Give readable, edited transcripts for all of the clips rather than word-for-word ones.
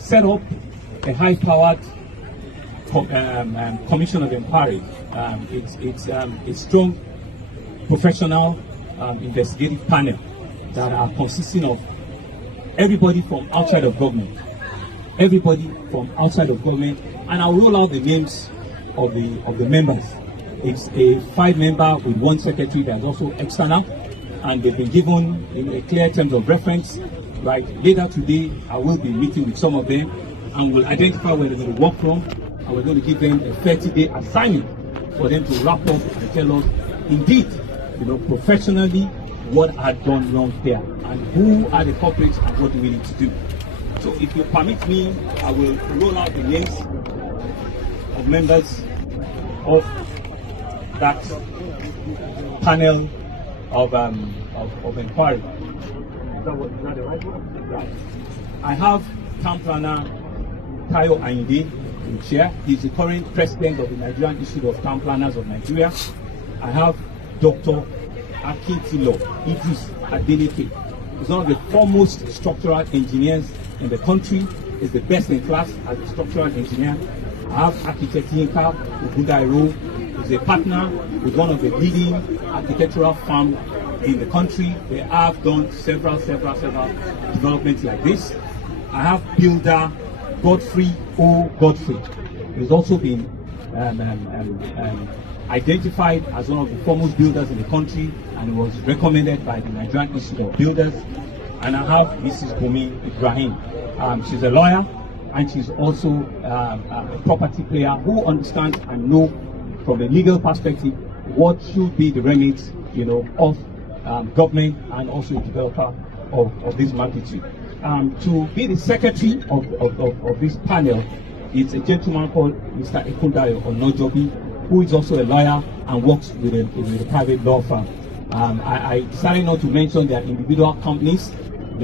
set up a high-powered commission of inquiry. It's a strong professional investigative panel that are consisting of everybody from outside of government. And I'll roll out the names of the members. It's a 5-member with 1 secretary that's also external, and they've been given a clear terms of reference. Right, later today, I will be meeting with some of them, and we'll identify where they're going to work from, and we're going to give them a 30-day assignment for them to wrap up and tell us, indeed, professionally, what had gone wrong here, and who are the culprits, and what do we need to do. So, if you permit me, I will roll out the names of members of that panel of inquiry. Is that the right one? Right. I have Town Planner Tayo Ayinde, the chair. He's the current president of the Nigerian Institute of Town Planners of Nigeria. I have Dr. Akintilo Idris Adeleke. He's one of the foremost structural engineers in the country. He's the best in class as a structural engineer. I have Architect Yinka Ogundayiro. He's a partner with one of the leading architectural firms in the country. They have done several developments like this. I have builder Godfrey O. Godfrey. He's also been identified as one of the foremost builders in the country, and was recommended by the Nigerian Institute of Builders. And I have Mrs. Bumi Ibrahim. She's a lawyer, and she's also a property player who understands and knows from a legal perspective what should be the remits, of government and also a developer of this magnitude. To be the secretary of this panel is a gentleman called Mr. Ekundayo Onojobi, who is also a lawyer and works with a private law firm. I decided not to mention their individual companies,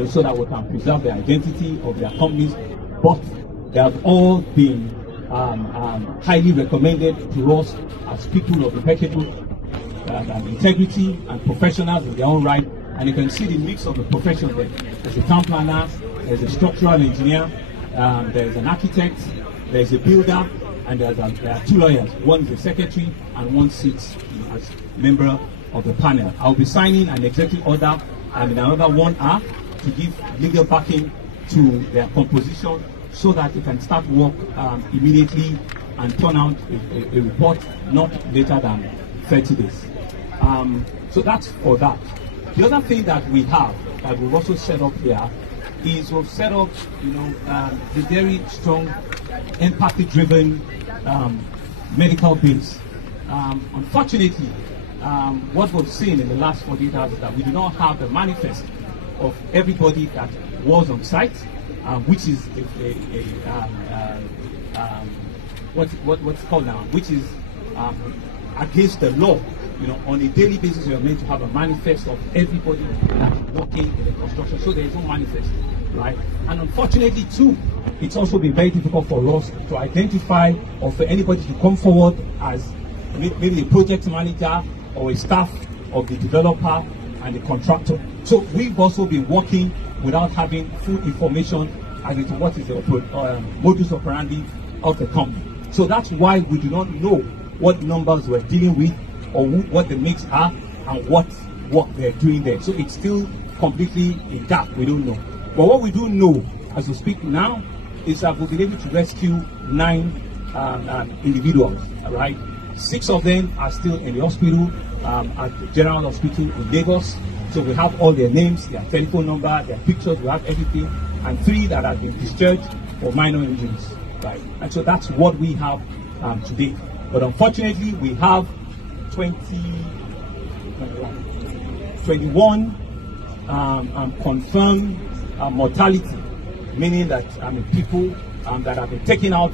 so that we can preserve the identity of their companies, but they have all been highly recommended to us as people of impeccable integrity and professionals in their own right. And you can see the mix of the profession there. There's a town planner, there's a structural engineer, there's an architect, there's a builder, and there are 2 lawyers. One is the secretary, and one sits as member of the panel. I'll be signing an executive order and another 1 hour to give legal backing to their composition, so that they can start work immediately and turn out a report not later than 30 days. So that's for that. The other thing that we have, that we've also set up here, is we've set up, a very strong, empathy-driven medical base. Unfortunately, what we've seen in the last 48 hours is that we do not have the manifest of everybody that was on site, which is what's called now, which is against the law. On a daily basis, you're meant to have a manifest of everybody that's working in the construction. So there is no manifest, right? And unfortunately, too, it's also been very difficult for us to identify, or for anybody to come forward as maybe a project manager or a staff of the developer and the contractor. So we've also been working without having full information as to what is the modus operandi of the company. So that's why we do not know what numbers we're dealing with, or what the mix are, and what work they're doing there. So it's still completely a gap. We don't know. But what we do know as we speak now is that we've been able to rescue 9 individuals. Right, 6 of them are still in the hospital at the Gerrard Hospital in Lagos. So we have all their names, their telephone number, their pictures. We have everything, and 3 that have been discharged for minor injuries. Right, and so that's what we have today. But unfortunately, we have 21 confirmed mortality, meaning that people that have been taken out